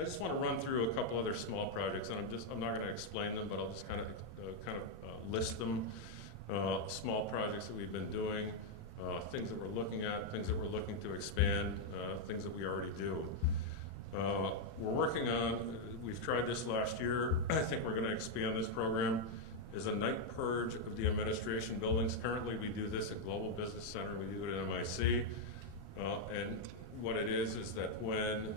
I just want to run through a couple other small projects, and I'm not going to explain them, but I'll just kind of list them. Small projects that we've been doing, things that we're looking at, things that we're looking to expand, things that we already do. We're working on, we've tried this last year, I think we're going to expand this program, is a night purge of the administration buildings. Currently we do this at Global Business Center, we do it at MIC, and what it is that when,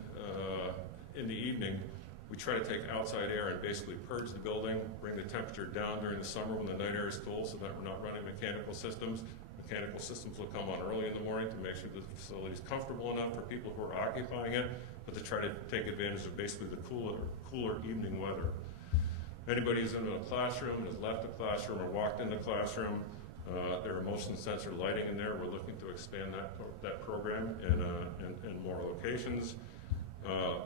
in the evening, we try to take outside air and basically purge the building, bring the temperature down during the summer when the night air is cool so that we're not running mechanical systems. Mechanical systems will come on early in the morning to make sure the facility is comfortable enough for people who are occupying it, but to try to take advantage of basically the cooler evening weather. Anybody who's in a classroom and has left the classroom or walked in the classroom, there are motion sensor lighting in there. We're looking to expand that program in more locations.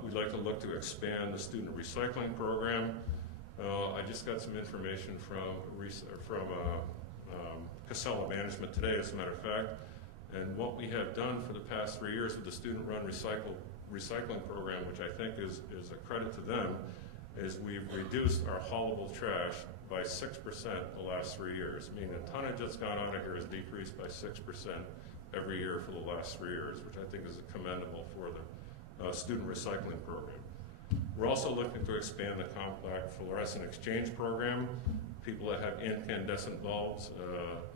We'd like to look to expand the student recycling program. I just got some information from Casella Management today, as a matter of fact, and what we have done for the past 3 years with the student-run recycling program, which I think is a credit to them, is we've reduced our haulable trash by 6% the last 3 years, meaning the tonnage that's gone out of here has decreased by 6% every year for the last 3 years, which I think is commendable for the student recycling program. We're also looking to expand the compact fluorescent exchange program. People that have incandescent bulbs,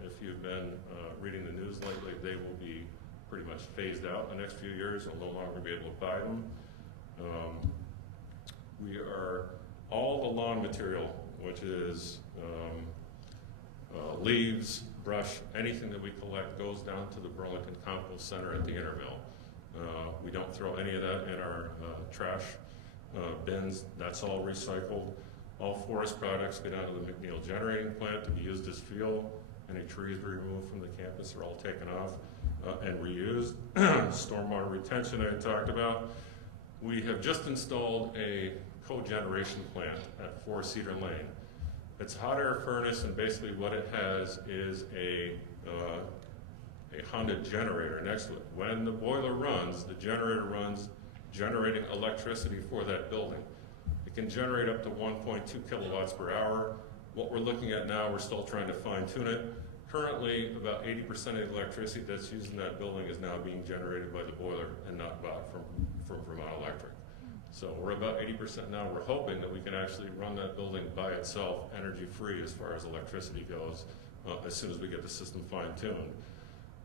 if you've been reading the news lately, they will be pretty much phased out in the next few years. You'll no longer be able to buy them. We are, all the lawn material, which is leaves, brush, anything that we collect goes down to the Burlington Compost Center at the Interville. We don't throw any of that in our trash bins. That's all recycled. All forest products go down to the McNeil generating plant to be used as fuel. Any trees removed from the campus are all taken off and reused. Stormwater retention I talked about. We have just installed a cogeneration plant at 4 Cedar Lane. It's a hot air furnace, and basically what it has is a Honda generator next to it. When the boiler runs, the generator runs generating electricity for that building. It can generate up to 1.2 kilowatts per hour. What we're looking at now, we're still trying to fine tune it. Currently, about 80% of the electricity that's used in that building is now being generated by the boiler and not bought from Vermont Electric. So we're about 80% now. We're hoping that we can actually run that building by itself, energy free as far as electricity goes, as soon as we get the system fine tuned.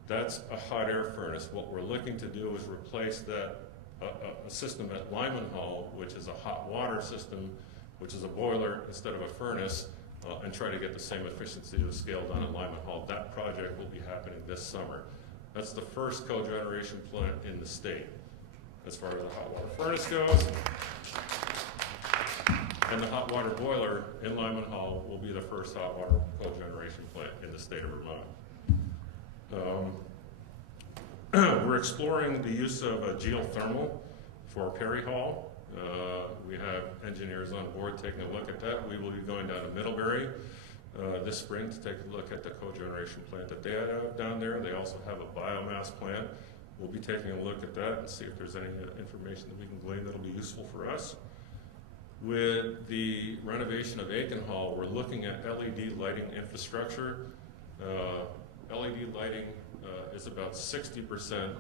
That's a hot air furnace. What we're looking to do is replace that a system at Lyman Hall, which is a hot water system, which is a boiler instead of a furnace, and try to get the same efficiency to scale down at Lyman Hall. That project will be happening this summer. That's the first cogeneration plant in the state as far as the hot water furnace goes. And the hot water boiler in Lyman Hall will be the first hot water cogeneration plant in the state of Vermont. We're exploring the use of geothermal for Perry Hall. We have engineers on board taking a look at that. We will be going down to Middlebury this spring to take a look at the cogeneration plant that they have down there. They also have a biomass plant. We'll be taking a look at that and see if there's any information that we can glean that'll be useful for us. With the renovation of Aiken Hall, we're looking at LED lighting infrastructure. LED lighting is about 60%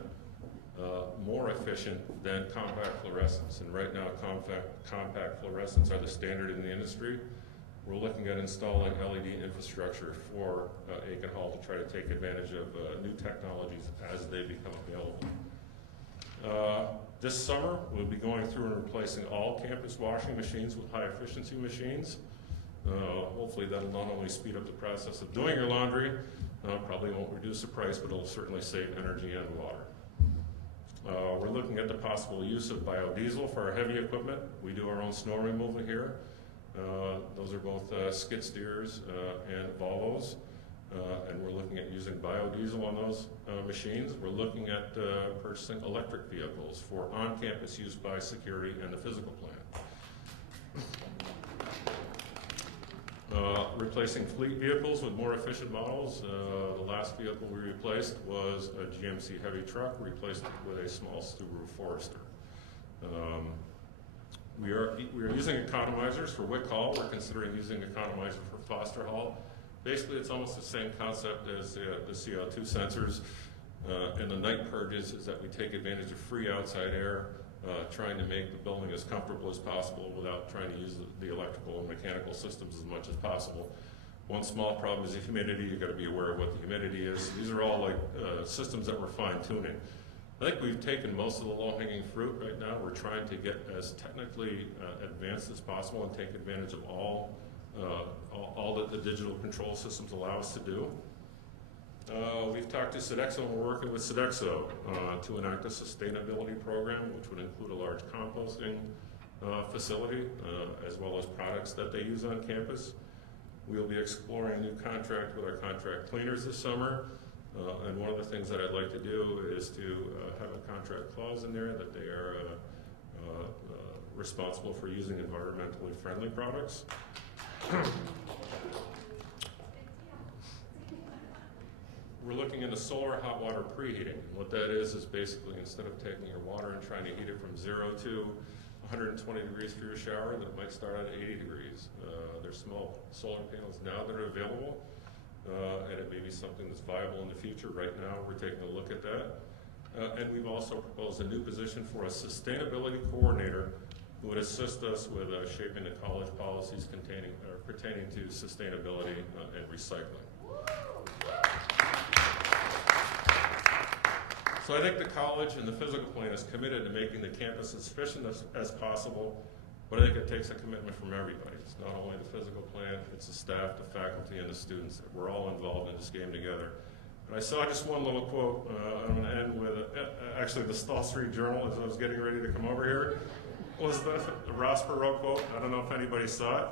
more efficient than compact fluorescents. And right now, compact fluorescents are the standard in the industry. We're looking at installing LED infrastructure for Aiken Hall to try to take advantage of new technologies as they become available. This summer, we'll be going through and replacing all campus washing machines with high efficiency machines. Hopefully that'll not only speed up the process of doing your laundry, probably won't reduce the price, but it'll certainly save energy and water. We're looking at the possible use of biodiesel for our heavy equipment. We do our own snow removal here. Those are both skid steers and Volvos, and we're looking at using biodiesel on those machines. We're looking at purchasing electric vehicles for on-campus use by security and the physical plant. Replacing fleet vehicles with more efficient models. The last vehicle we replaced was a GMC heavy truck. We replaced it with a small Subaru Forester. We are using economizers for Wick Hall. We're considering using economizer for Foster Hall. Basically, it's almost the same concept as the CO2 sensors and the night purges, is that we take advantage of free outside air, trying to make the building as comfortable as possible without trying to use the electrical and mechanical systems as much as possible. One small problem is the humidity. You've got to be aware of what the humidity is. These are all like systems that we're fine-tuning. I think we've taken most of the low-hanging fruit right now. We're trying to get as technically advanced as possible and take advantage of all that the digital control systems allow us to do. We've talked to Sodexo, and we're working with Sodexo to enact a sustainability program, which would include a large composting facility, as well as products that they use on campus. We'll be exploring a new contract with our contract cleaners this summer. And one of the things that I'd like to do is to have a contract clause in there that they are responsible for using environmentally friendly products. We're looking into solar hot water preheating. What that is basically instead of taking your water and trying to heat it from 0 to 120 degrees for your shower, that it might start at 80 degrees. There's small solar panels now that are available. And it may be something that's viable in the future. Right now, we're taking a look at that. And we've also proposed a new position for a sustainability coordinator who would assist us with shaping the college policies pertaining to sustainability and recycling. So I think the college and the physical plan is committed to making the campus as efficient as possible, but I think it takes a commitment from everybody. It's not only the physical plan, it's the staff, the faculty, and the students. We're all involved in this game together. And I saw just one little quote. I'm going to end with, actually, the Stall Street Journal, as I was getting ready to come over here, was the Ross Perot quote. I don't know if anybody saw it.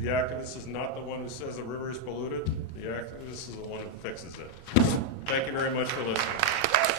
The activist is not the one who says the river is polluted. The activist is the one who fixes it. Thank you very much for listening.